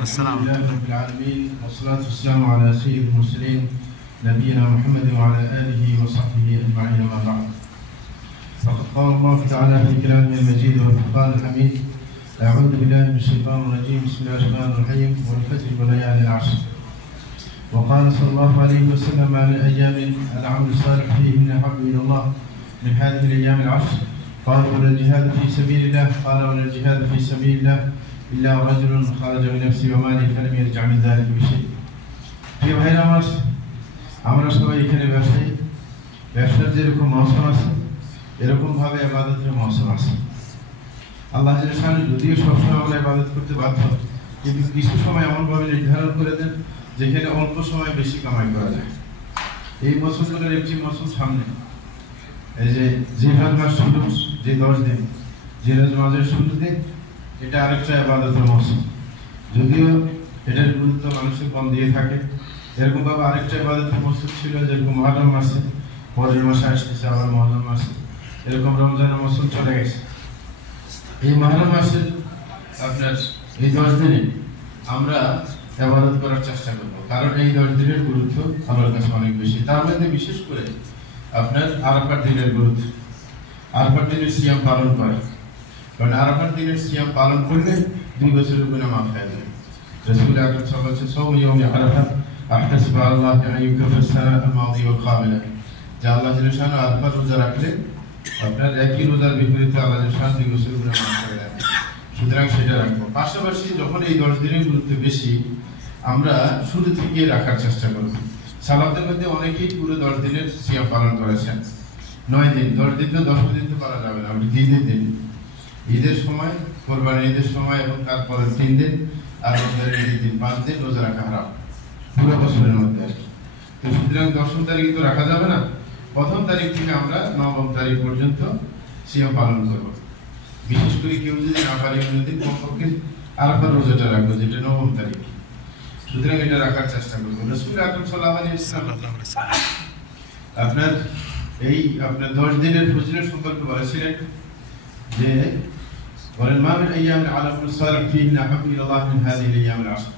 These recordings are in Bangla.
الحمد لله رب العالمين والصلاة والسلام على سيد المرسلين نبينا محمد وعلى آله وصحبه أجمعين ما بعد. فقد قال الله تعالى في كلامه المجيد والفرقان الحميد: أعوذ بالله من الشيطان الرجيم، بسم الله الرحمن الرحيم، والفجر وليالي العشر. وقال صلى الله عليه وسلم: ما من أيام العمل الصالح فيهن أحب إلى الله من هذه الأيام العشر. قالوا: ولا الجهاد في سبيل الله؟ قال: ولا الجهاد في سبيل الله إلا رجل خرج بنفسه وماله فلم يرجع من ذلك بشيء. প্রিয় ভাইরা আমার, আমরা সবাই এখানে ব্যবসার যেরকম মৌসুম আছে এরকম ভাবে ইবাদতের মৌসুম আছে। আল্লাহ যদিও সবসময় আমরা ইবাদত করতে বাধ্য, কিন্তু কিছু সময় এমনভাবে নির্ধারণ করে দেন যেখানে অল্প সময় বেশি কামাই করা যায়। এই বছরগুলোর একটি মৌসুম সামনে, এই যে জিলহজ মাস শুরু, যে 10 দিন জিলহজ মাসের শুরু দিন, এটা আরেকটা ইবাদতের মৌসুম। যদিও এটার গুরুত্ব মানুষের কম দিয়ে থাকে, এরকম ভাবে আরেকটা ইবাদতের মৌসুম ছিল যেরকম মুহররম মাসে, পরের মাসে আসতেছে আবার মুহররম মাসে, এরকম রমজানের মৌসুম চলে গেছে। এই মুহররম মাসের আপনার এই 10 দিনে আমরা ইবাদত করার চেষ্টা করব, কারণ এই 10 দিনের গুরুত্ব আল্লাহর কাছে অনেক বেশি। তার মধ্যে বিশেষ করে আপনার আরাফার দিনের গুরুত্ব। আরাফার দিনের সিয়াম পালন করে, কারণ আরাফার দিনের সিয়াম পালন করলে 2 বছরের গুনাহ মাফ হয়ে যায়। রাসূল আকরাম সাল্লাল্লাহু আলাইহি ওয়াসাল্লাম সাওম ইয়াউম আরাফা আহতাসিবু আল্লাহ আন ইউকাফির সানাত আল-মাদি ওয়াল কাবিলা, যে আল্লাহ জাল্লা শানহু আরাফা রোজা রাখলে আপনার একই রোজার বিপরীতে আল্লাহ জাল্লা শানহু 2 বছরের গুনাহ মাফ করে দেন। সুতরাং সেটা রাখবো। পাশাপাশি যখন এই 10 দিনের গুরুত্ব বেশি, আমরা শুরু থেকে রাখার চেষ্টা করব। সালাতের মধ্যে অনেকেই পুরো 10 দিনের সিয়াম পালন করেছেন। 9 দিন, 10 দিন তো 10 দিন তো পারা যাবে না, আমরা 3 দিন, ঈদের সময়, কোরবানির ঈদের সময় এবং তারপরে 3 দিন, আর রমজানের ঈদের দিন 5 দিন রোজা রাখা হারাম পুরো বছরের মধ্যে। তো সুতরাং 10 তারিখে তো রাখা যাবে না, 1ম তারিখ থেকে আমরা 9ম তারিখ পর্যন্ত সিয়াম পালন করব। বিশেষ করে কেউ যদি না পারে কোনোদিন কমপক্ষে আরাফার রোজাটা রাখবো, যেটা 9ম তারিখ। সুতরাং এটা রাখার চেষ্টা করবো। রাসূল আকরাম সাল্লাল্লাহু আলাইহি ওয়াসাল্লাম আপনার 10 দিনের ফজিলত সম্পর্কে বলেছিলেন যে বলেন: মা মিন আইয়ামিন আলামুল সালিহ ফীহিন্না আহাব্বু ইলাল্লাহ মিন হাযিহিল আইয়ামিল আশর।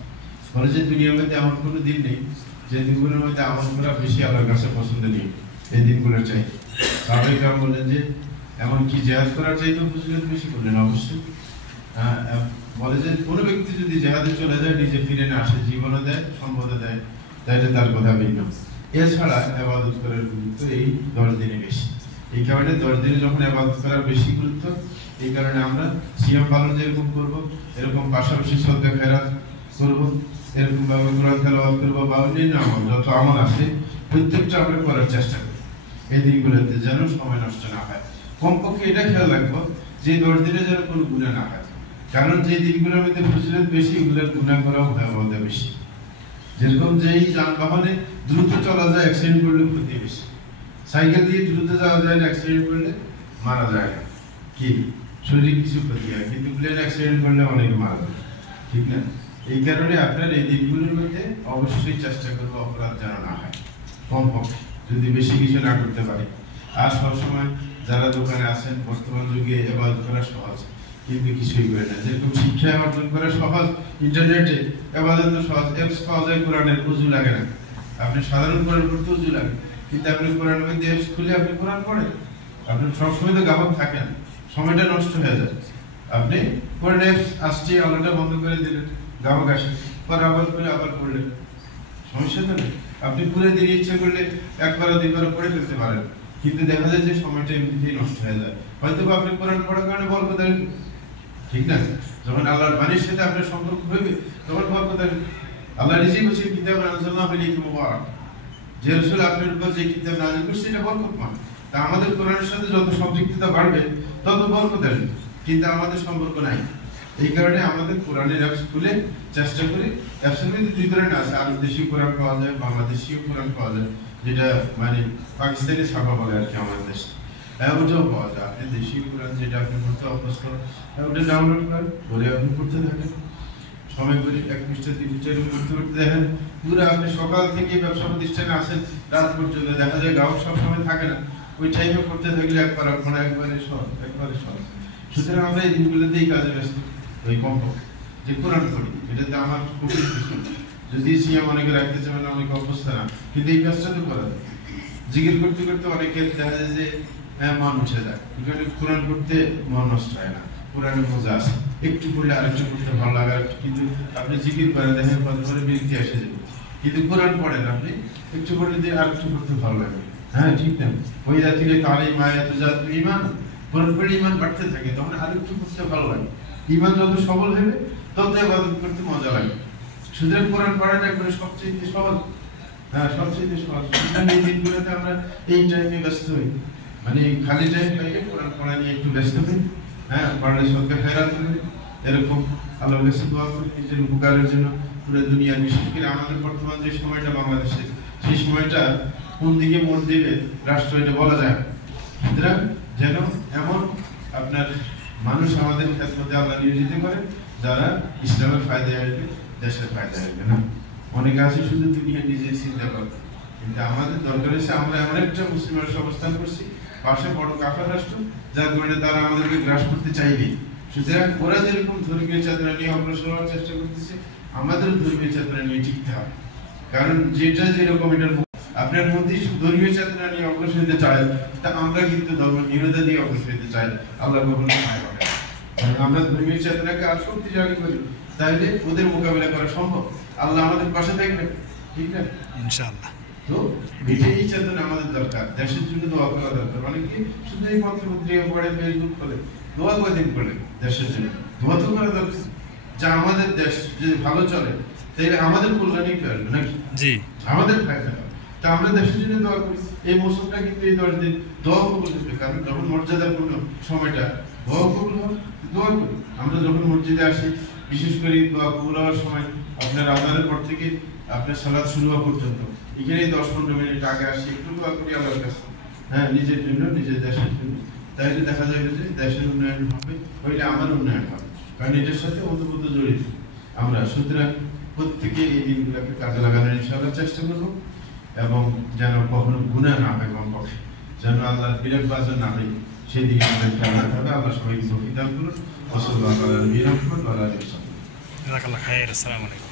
বলে যে দুনিয়ার মধ্যে এমন কোনো দিন নেই যে দিনগুলোর মধ্যে আমল করা বেশি আল্লাহর কাছে পছন্দ নেই এই দিনগুলোর চাই। সাহাবায়ে কেরাম বললেন যে এমন কি জিহাদ করার চাইতে ফজিলত বেশি? বললেন অবশ্যই। বলে যে কোনো ব্যক্তি যদি জিহাদে চলে যায়, নিজে ফিরে না আসে, জীবনও দেয়, সম্পদও দেয়, তাইলে তার কথা ভিন্ন। এছাড়া ইবাদত করার গুরুত্ব এই 10 দিনে বেশি। এই কারণে 10 দিনে যখন ইবাদত করার বেশি গুরুত্ব, এই কারণে আমরা সিয়াম পালন যেরকম করব, এরকম পাশাপাশি সাদকা খেরাত করব, এরকম ভাবে কোরআন তেলাওয়াত করব, বা অন্যান্য আমল যত আমল আছে প্রত্যেকটা আমরা করার চেষ্টা করব এই দিনগুলোতে, যেন সময় নষ্ট না হয়। কমপক্ষে এটা খেয়াল রাখবো যে 10 দিনে যেন কোনো গুনাহ না হয়, কারণ যে দিনগুলোর মধ্যে ফজিলত বেশি, এগুলোর গুনাহ করাও ভয়াবহতা বেশি। যেরকম যেই যানবাহনে দ্রুত চলা যায়, অ্যাক্সিডেন্ট করলে ক্ষতি বেশি। সাইকেল দিয়ে দ্রুত যাওয়া যায় না, অ্যাক্সিডেন্ট করলে মারা যায় না, কি শরীরে কিছু ক্ষতি হয়, কিন্তু প্লেন অ্যাক্সিডেন্ট করলে অনেক মারা যায়, ঠিক না? এই কারণে আপনার এই দিনগুলোর মধ্যে অবশ্যই চেষ্টা করবো অপরাধ যেন না হয়, কমপক্ষে যদি বেশি কিছু না করতে পারি। আর সবসময় যারা দোকানে আছেন, বর্তমান যুগে ইবাদত করা সহজ, কিন্তু কিছুই করে না। যেরকম শিক্ষা অর্জন করা সহজ, ইন্টারনেটে ইবাদত সহজ, অ্যাপস পাওয়া যায় কোরআনের, ওযু লাগে না। আপনি সাধারণ কোরআন পড়তে ওযু লাগে, কিন্তু আপনি কোরআনের মধ্যে অ্যাপস খুলে আপনি কোরআন পড়েন, আপনি সবসময় তো গাফল থাকেন, সময়টা নষ্ট হয়ে যায়। আপনি কোরআন অ্যাপস আসছে, আলোটা বন্ধ করে দিলেন, গাফল আসে, পরে আবার খুলে আবার পড়লেন, সমস্যা তো নেই। আপনি পুরো দিন ইচ্ছা করলে 1 বার 2 বার পড়ে ফেলতে পারেন, কিন্তু দেখা যায় যে সময়টা এমনিতেই নষ্ট হয়ে যায়। হয়তো আপনি কোরআন পড়ার কারণে বরকত দেন, ঠিক না? যখন আল্লাহর বাণীর সাথে আপনার সম্পর্ক হবে, তখন বরকত দেন। আল্লাহ নিজেই বলছেন, কিতাব আনজালনাহু ইলাইকা মুবারাক, যে রাসূল আপনার উপর যে কিতাব নাযিল করেছে এটা বরকতময়। তা আমাদের কোরআনের সাথে যত সম্পৃক্ততা বাড়বে তত বরকত আসবে, কিন্তু আমাদের সম্পর্ক নাই। এই কারণে আমাদের কোরআনের অ্যাপস খুলে চেষ্টা করি। অ্যাপসের মধ্যে 2 ধরনের আছে, আর দেশীয় কোরআন পাওয়া যায়, বাংলাদেশীয় কোরআন পাওয়া যায়, যেটা মানে পাকিস্তানি ছাপা বলে আর কি আমাদের দেশে, ওটাও পাওয়া যায়। আপনি দেশীয় কোরআন যেটা আপনি পড়তে অভ্যস্ত, ওটা ডাউনলোড করেন, বলে আপনি পড়তে থাকেন, সময় করে 1 পৃষ্ঠা 2 পৃষ্ঠা পড়তে পড়তে দেখেন পুরো আপনি সকাল থেকে ব্যবসা প্রতিষ্ঠানে আসেন রাত পর্যন্ত, দেখা যায় গাঁও সব সময় থাকে না, ওই টাইমে করতে থাকলে একবারে সহজ। সুতরাং আমরা এই দিনগুলোতেই কাজে ব্যস্ত, ওই কমপক্ষে যে কোরআন পড়ি, এটাতে আমার খুবই কিছু যদি সিয়াম অনেকে রাখতে চান অনেকে অবস্থা না, কিন্তু এই কাজটা তো করা যায়। জিকির করতে করতে অনেকে দেখা যায় যে মন উঠে যায়, এখানে কোরআন পড়তে মন নষ্ট হয় না, কোরআনের মজা আছে, একটু পড়লে আরেকটু পড়তে ভালো লাগে। কিন্তু আপনি জিকির করে দেখেন পরে বিরক্তি এসে যাবে, কিন্তু কোরআন পড়েন আপনি একটু পড়লে দিয়ে আরেকটু পড়তে ভালো লাগে। হ্যাঁ ঠিক না, ওই জাতিকে তালিম আয়াত জাত ঈমান, কোরআন পড়লে ঈমান বাড়তে থাকে, তখন আরেকটু পড়তে ভালো লাগে। ঈমান যত সবল হবে তত ইবাদত করতে মজা লাগে। সুতরাং কোরআন পড়াটা একবারে সবচেয়ে সহজ, হ্যাঁ সবচেয়ে সহজ। সুতরাং এই দিনগুলোতে আমরা এই টাইমে ব্যস্ত হই, মানে খালি টাইম পাইলে কোরআন পড়া নিয়ে একটু ব্যস্ত হই। হ্যাঁ পড়ার সঙ্গে হেরাত করি, এরকম আল্লাহর কাছে দোয়া করি নিজের উপকারের জন্য, পুরো দুনিয়ার, বিশেষ করে আমাদের বর্তমান যে সময়টা বাংলাদেশে, সেই সময়টা কোন দিকে মোড় দেবে রাষ্ট্র এটা বলা যায়। সুতরাং যেন এমন আপনার মানুষ আমাদের ক্ষেত্রে আল্লাহ নিয়োজিত করে যারা ইসলামের ফায়দায় আসবে, দেশের ফায়দায় আসবে না। অনেকে আছে শুধু দুনিয়া নিজের চিন্তা করে, কিন্তু আমাদের দরকার হচ্ছে আমরা এমন একটা মুসলিম রাষ্ট্র অবস্থান করছি, পাশে বড় কাফের রাষ্ট্র, যার কারণে তারা আমাদেরকে গ্রাস করতে চাইবে। সুতরাং ওরা যেরকম ধর্মীয় চেতনা নিয়ে অগ্রসর হওয়ার চেষ্টা করতেছে, আমাদের ধর্মীয় চেতনা নিয়ে টিকতে হবে। কারণ যেটা যেরকম এটার আপনার মধ্যে ধর্মীয় চেতনা নিয়ে অগ্রসর হতে চায়, তা আমরা কিন্তু ধর্ম বিরোধী দিয়ে অগ্রসর হতে চাই, আল্লাহ কখনো চায় না। আমরা ধর্মীয় চেতনাকে আর শক্তিশালী করি, তাইলে ওদের মোকাবিলা করা সম্ভব, আল্লাহ আমাদের পাশে থাকবে, ঠিক না ইনশাআল্লাহ। তো এই চেতনা আমাদের দরকার, দেশের জন্য দোয়া করা দরকার। অনেকে শুধু এই পত্র পত্রিকা পড়ে, ফেসবুক করে, দোয়া কয়দিন করে দেশের জন্য দোয়া তো করা দরকার, যা আমাদের দেশ যদি ভালো চলে তাহলে আমাদের কল্যাণই আসবে নাকি, জি আমাদের ফায়দা। তা আমরা দেশের জন্য দোয়া করি, এই মৌসুমটা কিন্তু এই 10 দিন দোয়া কবুল হবে, কারণ যখন মর্যাদাপূর্ণ সময়টা দোয়া কবুল হবে, দোয়া করি। আমরা যখন মসজিদে আসি, বিশেষ করে দোয়া কবুল হওয়ার সময় আপনার আজানের পর থেকে আপনার সালাত শুরু হওয়া পর্যন্ত এখানে 10-15 মিনিট আগে আসি, একটু দোয়া করি আল্লাহর কাছে, হ্যাঁ নিজের জন্য, নিজের দেশের জন্য। তাইলে দেখা যাবে যে দেশের উন্নয়ন হবে, হইলে আমার উন্নয়ন হবে, কারণ এটার সাথে ওতপ্রোত জড়িত আমরা। সুতরাং প্রত্যেকে এই দিনগুলোকে কাজে লাগানোর ইনশাআল্লাহ চেষ্টা করবো, এবং যেন কখনো গুনাহ না হয়, কম পক্ষে যেন আল্লাহর বিরাট বাজার না হয়, সেই দিকে আমাদের খেয়াল রাখতে হবে। আল্লাহ সবাইকে তৌফিক দান করুন। ওয়া সাল্লাল্লাহু আলা নবিয়িনা মুহাম্মদ ওয়া আলা আলিহি ওয়া সাহবিহি। জাযাকাল্লাহু খাইর। আসসালামু আলাইকুম।